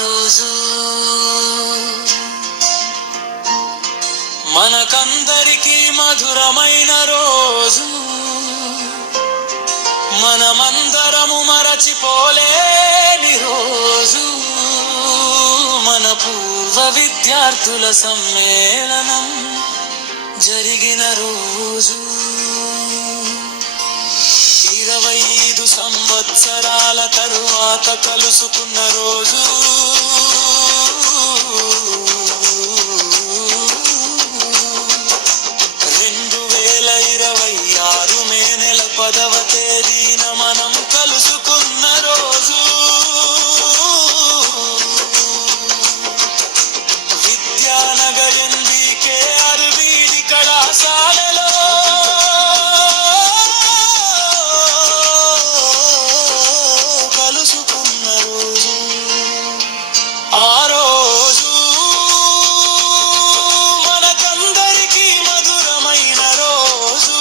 రోజు మనకందరికీ మధురమైన రోజు, మనమందరము మరచిపోలేని రోజు, మన పూర్వ విద్యార్థుల సమ్మేళనం జరిగిన రోజు, 25 సంవత్సరాల తరువాత కలుసుకున్న రోజు, 2026 మే నెల 10వ తేదీన మనం కలుసుకున్న రోజు, విద్యానగర్ NBK ఆర్వీడి కళాశాలలో కలుసుకున్న రోజు, ఆ రోజు మనకందరికీ మధురమైన రోజు,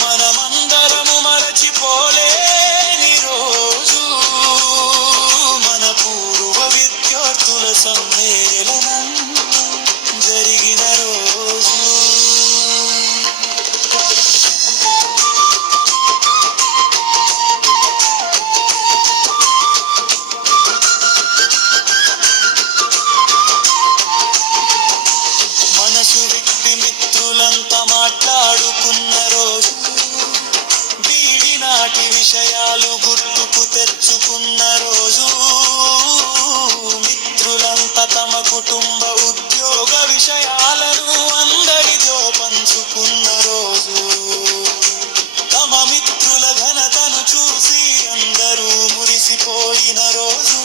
మనమందరము మరచిపోలేని రోజు, మన పూర్వ విద్యార్థుల సమ్మేళనం జరిగిన రోజు. మనసు విప్పి మిత్రులంతా మాట్లాడుకున్న రోజు, బీడి నాటి విషయాలు గుర్తుకు తెచ్చుకున్న రోజు, మిత్రులంతా తమ కుటుంబ ఉద్యోగ విషయాలను అందరితో పంచుకున్న రోజు, తమ మిత్రుల ఘనతను చూసి అందరూ మురిసిపోయిన రోజు,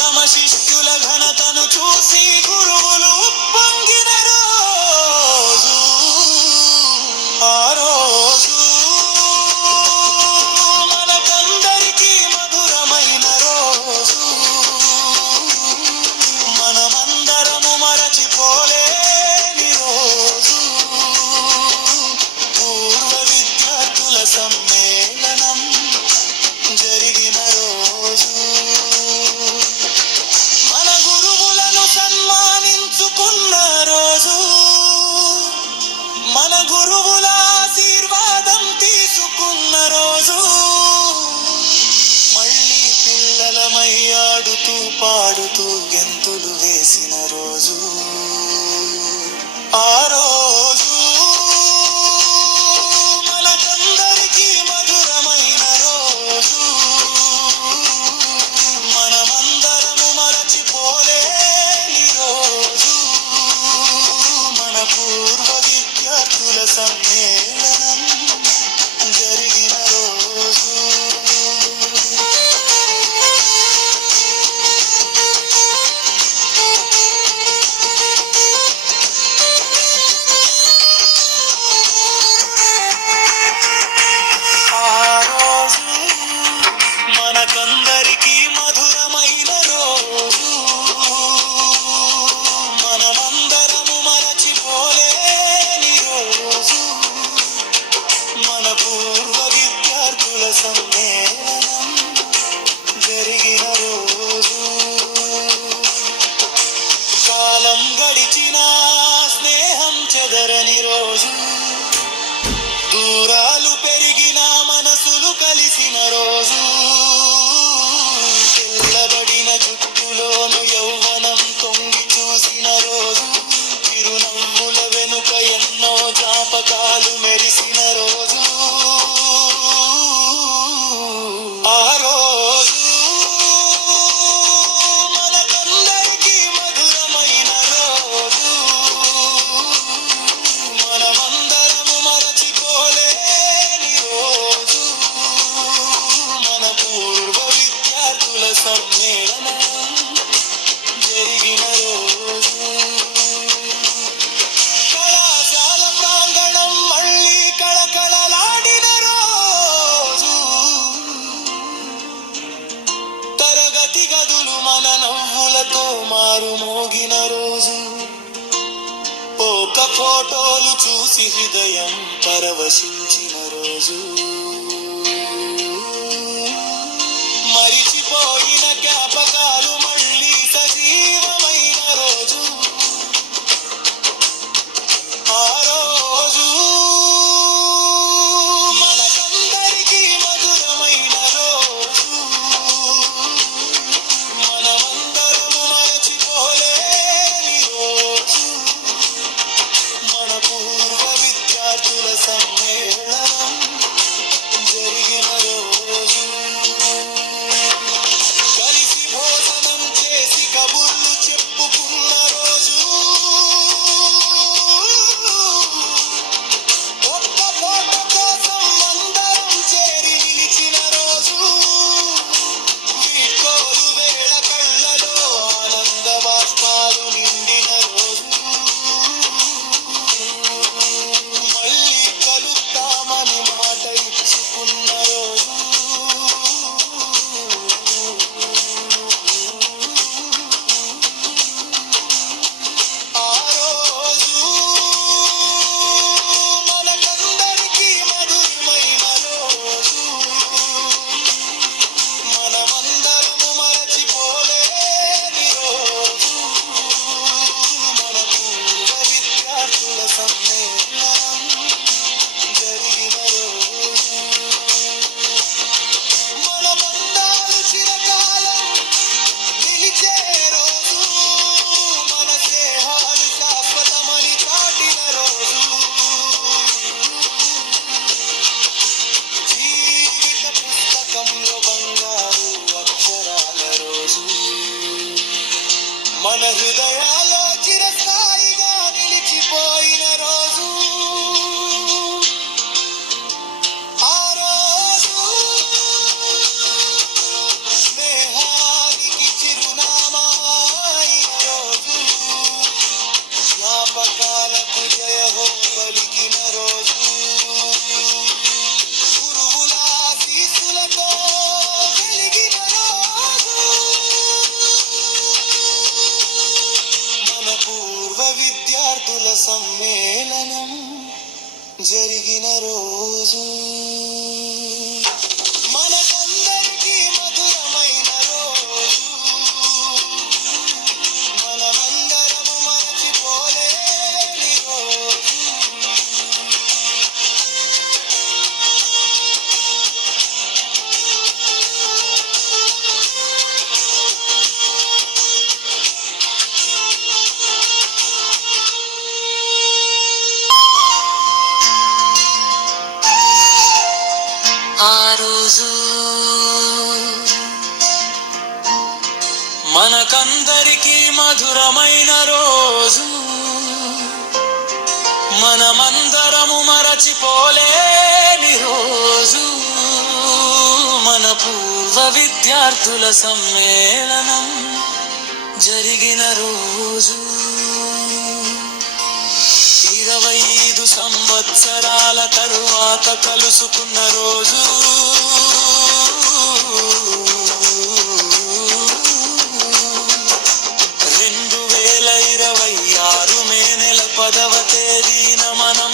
తమ శిష్యుల ఘనతను చూసి గురువులు ఉప్పొంగిన రోజు, ఆ రోజు మనకందరికీ మధురమైన రోజు, మనమందరము మరచిపోలేని రోజు, పూర్వ విద్యార్థుల సమ్మేళనం జరిగిన రోజు, మన గురువులను సన్మానించుకున్న రోజు, మన గురువుల ఆశీర్వాదం తీసుకున్న రోజు, మళ్ళీ పిల్లలమై ఆడుతూ పాడుతూ గెంతులు వేసిన రోజు, ఆ రోజు మనకందరికీ మధురమైన రోజు, మనమందరము మరచిపోలేని రోజు, మన పూర్వ విద్యార్థుల సమ్మేళనం జరిగిన రోజు. ఆ రోజు మనకందరికీ మధురమైన రోజు, మనమందరము మరచిపోలేని రోజు, మన పూర్వ విద్యార్థుల సమ్మేళనం జరిగిన రోజు, కాలం గడిచిన స్నేహం చెదరని రోజు, దూరాలు పెరిగిన మనసులు కలిసిన రోజు, తెల్లబడిన జుట్టులోను యౌవనం తొంగి చూసిన రోజు, చిరునవ్వుల వెనుక ఎన్నో జ్ఞాపకాలు మెరిసిన రోజు, ఆ రోజు మనకందరికీ మధురమైన రోజు, మనమందరము మరచిపోలేని రోజు, మన పూర్వ విద్యార్థుల సమ్మేళనం జరిగిన రోజు, కళాశాల ప్రాంగణం మళ్ళీ కళకళలాడిన రోజు, తరగతి గదులు మన నవ్వులతో మారుమోగిన రోజు, ఒక ఫోటోలు చూసి హృదయం పరవశించిన రోజు, మరిచిపోయిన జ్ఞాపకాలు ఆ రోజు మనకందరికీ మధురమైన రోజు, మనమందరము మరచిపోలేని రోజు, మన పూర్వ విద్యార్థుల సమ్మేళనం జరిగిన రోజు. 25 సంవత్సరాల తరువాత కలుసుకున్న రోజు, 2026 మే నెల 10వ తేదీన మనం